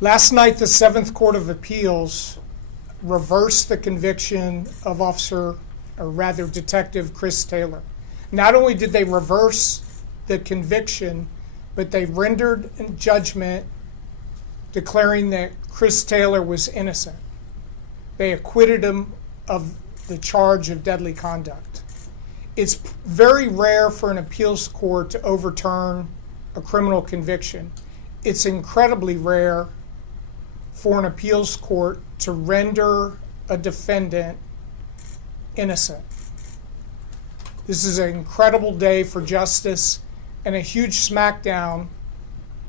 Last night, the Seventh Court of Appeals reversed the conviction of Detective Chris Taylor. Not only did they reverse the conviction, but they rendered a judgment declaring that Chris Taylor was innocent. They acquitted him of the charge of deadly conduct. It's very rare for an appeals court to overturn a criminal conviction. It's incredibly rare for an appeals court to render a defendant innocent. This is an incredible day for justice and a huge smackdown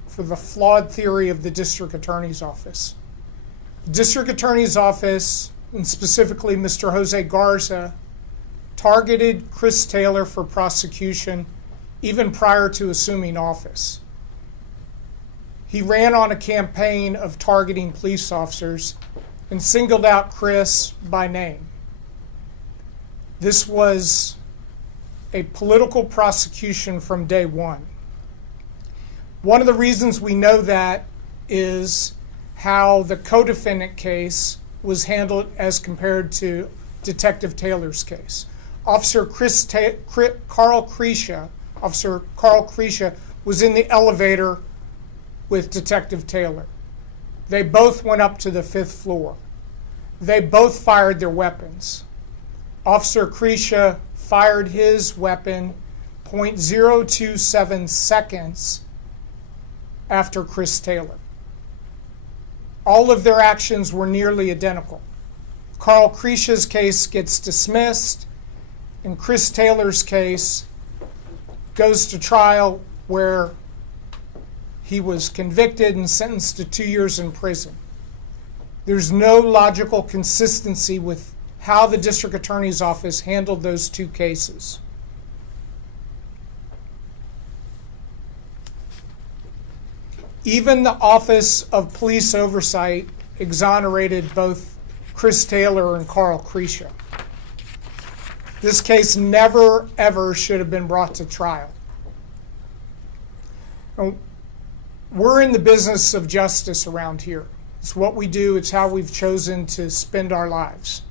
for the flawed theory of the district attorney's office. The district attorney's office, and specifically Mr. Jose Garza, targeted Chris Taylor for prosecution even prior to assuming office. He ran on a campaign of targeting police officers and singled out Chris by name. This was a political prosecution from day one. One of the reasons we know that is how the co-defendant case was handled as compared to Detective Taylor's case. Officer Carl Crecia was in the elevator with Detective Taylor. They both went up to the 5th floor. They both fired their weapons. Officer Crecia fired his weapon 0.027 seconds after Chris Taylor. All of their actions were nearly identical. Carl Crecia's case gets dismissed, and Chris Taylor's case goes to trial where he was convicted and sentenced to 2 years in prison. There's no logical consistency with how the district attorney's office handled those two cases. Even the Office of Police Oversight exonerated both Chris Taylor and Carl Crecia. This case never, ever should have been brought to trial. Now, we're in the business of justice around here. It's what we do. It's how we've chosen to spend our lives.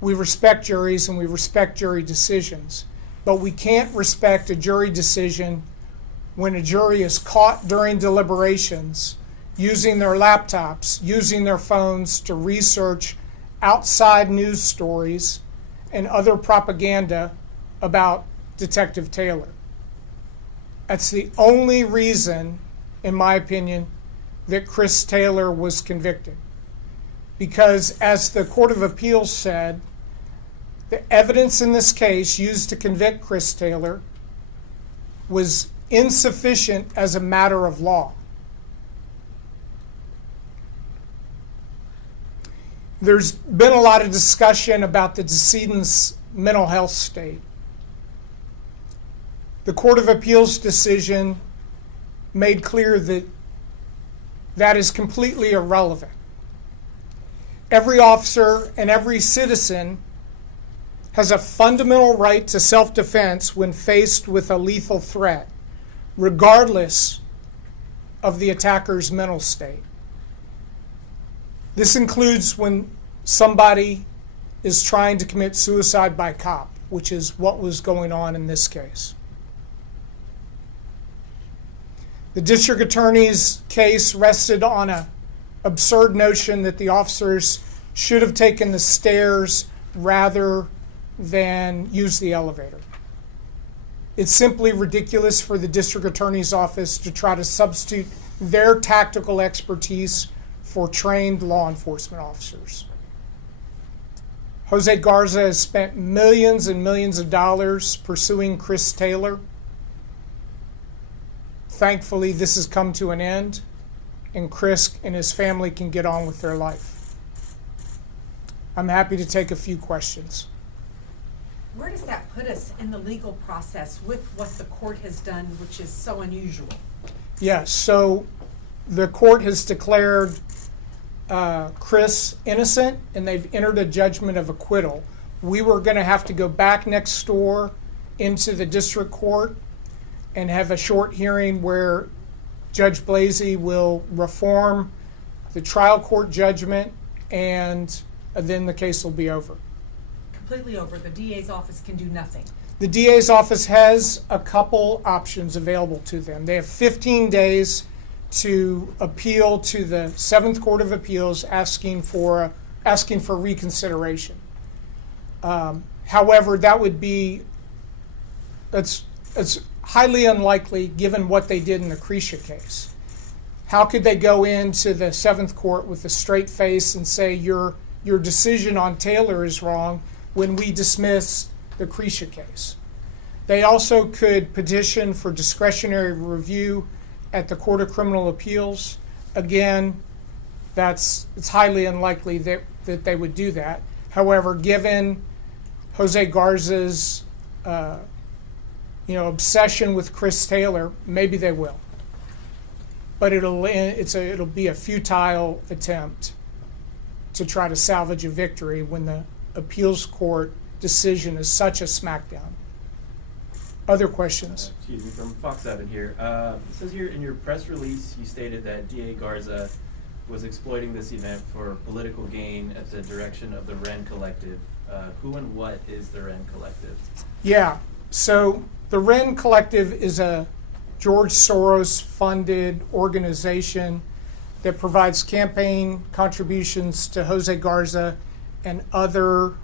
We respect juries and we respect jury decisions, but we can't respect a jury decision when a jury is caught during deliberations using their laptops, using their phones to research outside news stories and other propaganda about Detective Taylor. That's the only reason, in my opinion, that Chris Taylor was convicted. Because as the Court of Appeals said, the evidence in this case used to convict Chris Taylor was insufficient as a matter of law. There's been a lot of discussion about the decedent's mental health state. The Court of Appeals decision made clear that that is completely irrelevant. Every officer and every citizen has a fundamental right to self-defense when faced with a lethal threat, regardless of the attacker's mental state. This includes when somebody is trying to commit suicide by cop, which is what was going on in this case. The district attorney's case rested on an absurd notion that the officers should have taken the stairs rather than use the elevator. It's simply ridiculous for the district attorney's office to try to substitute their tactical expertise for trained law enforcement officers. Jose Garza has spent millions and millions of dollars pursuing Chris Taylor. Thankfully, this has come to an end, and Chris and his family can get on with their life. I'm happy to take a few questions. Where does that put us in the legal process with what the court has done, which is so unusual? Yes, so the court has declared Chris innocent, and they've entered a judgment of acquittal. We were going to have to go back next door into the district court and have a short hearing where Judge Blasey will reform the trial court judgment, and then the case will be over. Completely over. The DA's office can do nothing. The DA's office has a couple options available to them. They have 15 days to appeal to the Seventh Court of Appeals asking for reconsideration. However, it's highly unlikely given what they did in the Cretia case. How could they go into the Seventh Court with a straight face and say your decision on Taylor is wrong when we dismiss the Cretia case? They also could petition for discretionary review at the Court of Criminal Appeals. Again, it's highly unlikely that they would do that. However, given Jose Garza's obsession with Chris Taylor, maybe they will. But it'll be a futile attempt to try to salvage a victory when the appeals court decision is such a smackdown. Other questions? Excuse me, from Fox 7 here. It says here in your press release you stated that DA Garza was exploiting this event for political gain at the direction of the Wren Collective. Who and what is the Wren Collective? Yeah, so the Wren Collective is a George Soros-funded organization that provides campaign contributions to Jose Garza and other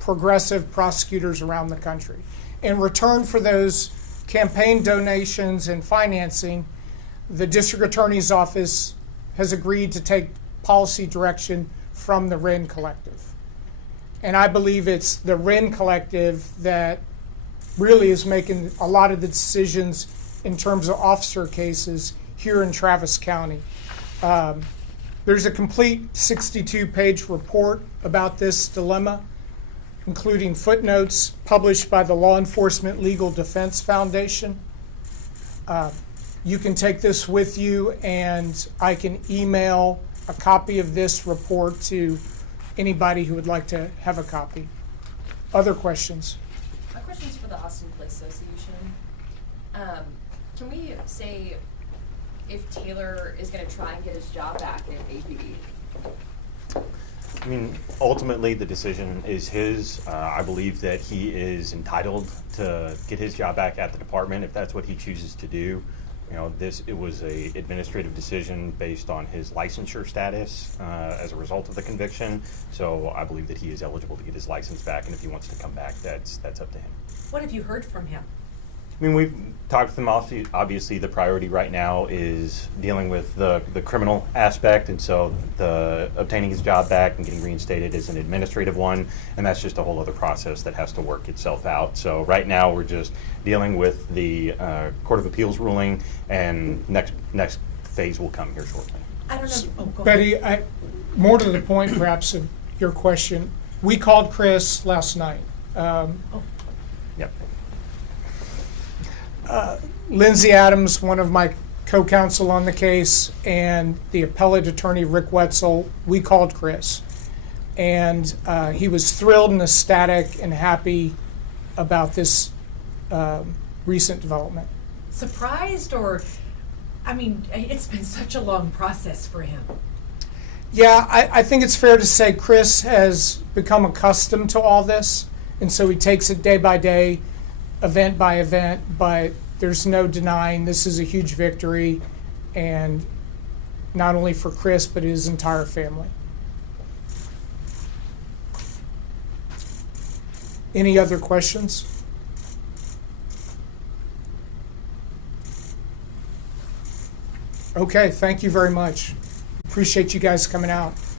progressive prosecutors around the country. In return for those campaign donations and financing, the district attorney's office has agreed to take policy direction from the Wren Collective. And I believe it's the Wren Collective that really is making a lot of the decisions in terms of officer cases here in Travis County. There's a complete 62-page report about this dilemma, including footnotes published by the Law Enforcement Legal Defense Foundation. You can take this with you, and I can email a copy of this report to anybody who would like to have a copy. Other questions? My question is for the Austin Police Association. Can we say if Taylor is going to try and get his job back in APD? I mean, ultimately the decision is his. I believe that he is entitled to get his job back at the department if that's what he chooses to do. You know, it was a administrative decision based on his licensure status as a result of the conviction. So I believe that he is eligible to get his license back, and if he wants to come back, that's up to him. What have you heard from him? I mean, we've talked with him. Obviously, the priority right now is dealing with the criminal aspect, and so obtaining his job back and getting reinstated is an administrative one, and that's just a whole other process that has to work itself out. So right now, we're just dealing with the Court of Appeals ruling, and next phase will come here shortly. I don't know. Oh, go ahead. Betty, more to the point, perhaps, of your question, we called Chris last night. Yep. Lindsay Adams, one of my co-counsel on the case, and the appellate attorney, Rick Wetzel, we called Chris. And he was thrilled and ecstatic and happy about this recent development. Surprised or, I mean, it's been such a long process for him. Yeah, I think it's fair to say Chris has become accustomed to all this, and so he takes it day by day, event by event, but there's no denying this is a huge victory, and not only for Chris, but his entire family. Any other questions? Okay, thank you very much. Appreciate you guys coming out.